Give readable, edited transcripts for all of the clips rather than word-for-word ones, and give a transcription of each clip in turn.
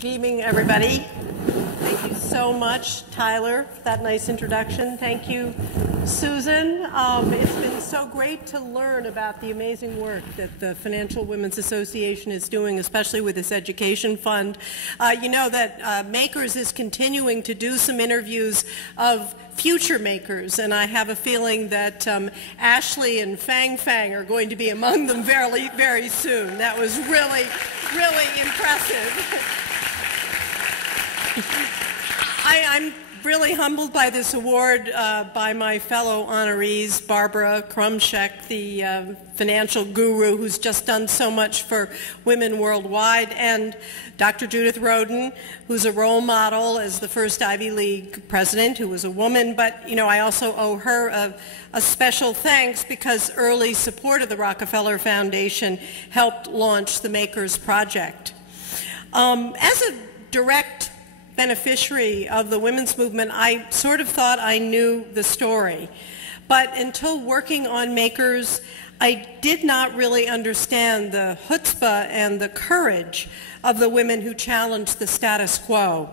Good evening, everybody. Thank you so much, Tyler, for that nice introduction. Thank you, Susan. It's been so great to learn about the amazing work that the Financial Women's Association is doing, especially with this education fund. You know that Makers is continuing to do some interviews of future makers, and I have a feeling that Ashley and Fang Fang are going to be among them very, very soon. That was really, really impressive. I'm really humbled by this award by my fellow honorees, Barbara Krumschek, the financial guru who's just done so much for women worldwide, and Dr. Judith Rodin, who's a role model as the first Ivy League president, who was a woman. But, you know, I also owe her a special thanks because early support of the Rockefeller Foundation helped launch the Makers Project. As a direct beneficiary of the women's movement, I sort of thought I knew the story. But until working on Makers, I did not really understand the chutzpah and the courage of the women who challenged the status quo.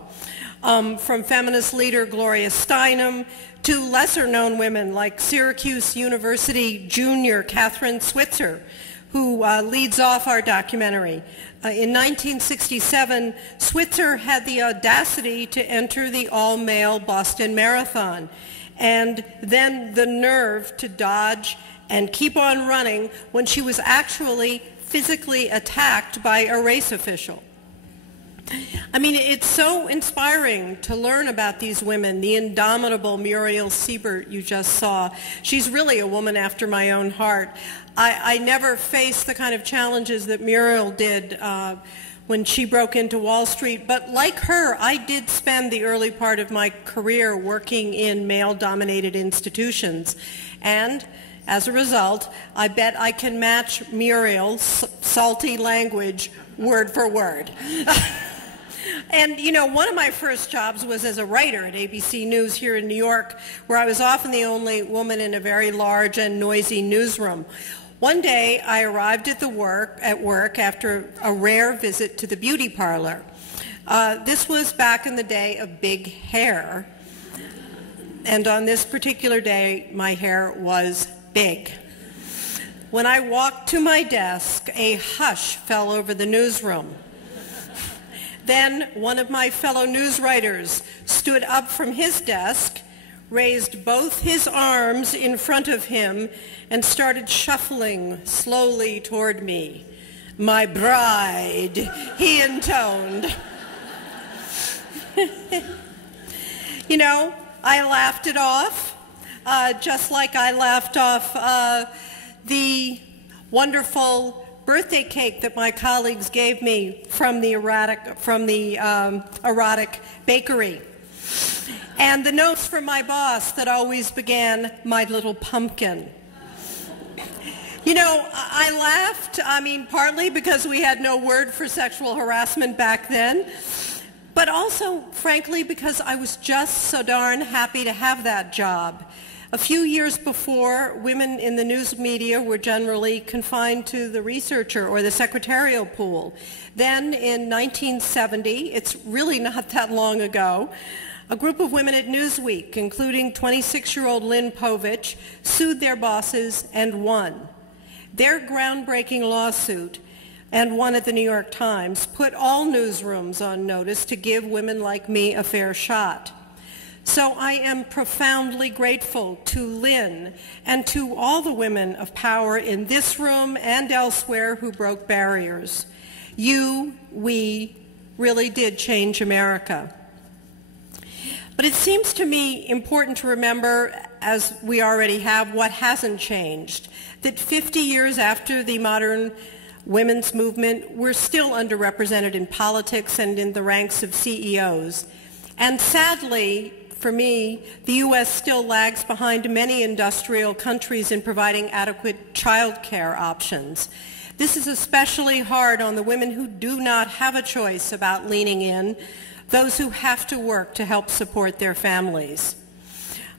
From feminist leader Gloria Steinem to lesser-known women like Syracuse University junior Catherine Switzer, who leads off our documentary. In 1967, Switzer had the audacity to enter the all-male Boston Marathon, and then the nerve to dodge and keep on running when she was actually physically attacked by a race official. I mean, it's so inspiring to learn about these women. The indomitable Muriel Siebert you just saw. She's really a woman after my own heart. I never faced the kind of challenges that Muriel did when she broke into Wall Street, but like her, I did spend the early part of my career working in male-dominated institutions. And as a result, I bet I can match Muriel's salty language word for word. And, you know, one of my first jobs was as a writer at ABC News here in New York, where I was often the only woman in a very large and noisy newsroom. One day, I arrived at work after a rare visit to the beauty parlor. This was back in the day of big hair, and on this particular day, my hair was big. When I walked to my desk, a hush fell over the newsroom. Then one of my fellow news writers stood up from his desk, raised both his arms in front of him, and started shuffling slowly toward me. "My bride," he intoned. You know, I laughed it off, just like I laughed off the wonderful birthday cake that my colleagues gave me from the erotic bakery. And the notes from my boss that always began, "My little pumpkin." You know, I laughed, partly because we had no word for sexual harassment back then, but also, frankly, because I was just so darn happy to have that job. A few years before, women in the news media were generally confined to the researcher or the secretarial pool. Then in 1970, it's really not that long ago, a group of women at Newsweek, including 26-year-old Lynn Povich, sued their bosses and won. Their groundbreaking lawsuit, and one at the New York Times, put all newsrooms on notice to give women like me a fair shot. So I am profoundly grateful to Lynn and to all the women of power in this room and elsewhere who broke barriers. We really did change America. But it seems to me important to remember, as we already have, what hasn't changed. That 50 years after the modern women's movement, we're still underrepresented in politics and in the ranks of CEOs. And sadly, for me, the U.S. still lags behind many industrial countries in providing adequate child care options. This is especially hard on the women who do not have a choice about leaning in, those who have to work to help support their families.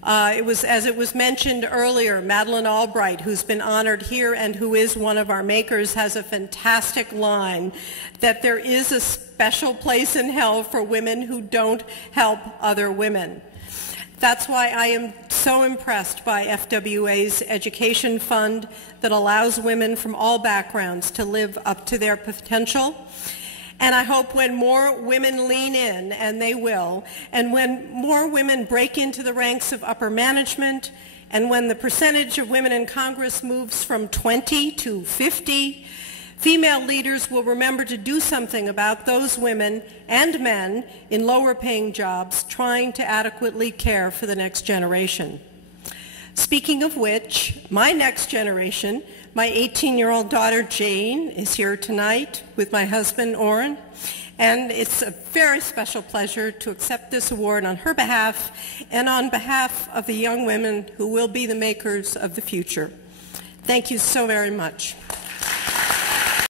As it was mentioned earlier, Madeleine Albright, who's been honored here and who is one of our makers, has a fantastic line that there is a special place in hell for women who don't help other women. That's why I am so impressed by FWA's education fund that allows women from all backgrounds to live up to their potential. And I hope when more women lean in, and they will, and when more women break into the ranks of upper management, and when the percentage of women in Congress moves from 20 to 50, female leaders will remember to do something about those women and men in lower paying jobs trying to adequately care for the next generation. Speaking of which, my next generation, my 18-year-old daughter Jane, is here tonight with my husband Orrin, and it's a very special pleasure to accept this award on her behalf and on behalf of the young women who will be the makers of the future. Thank you so very much.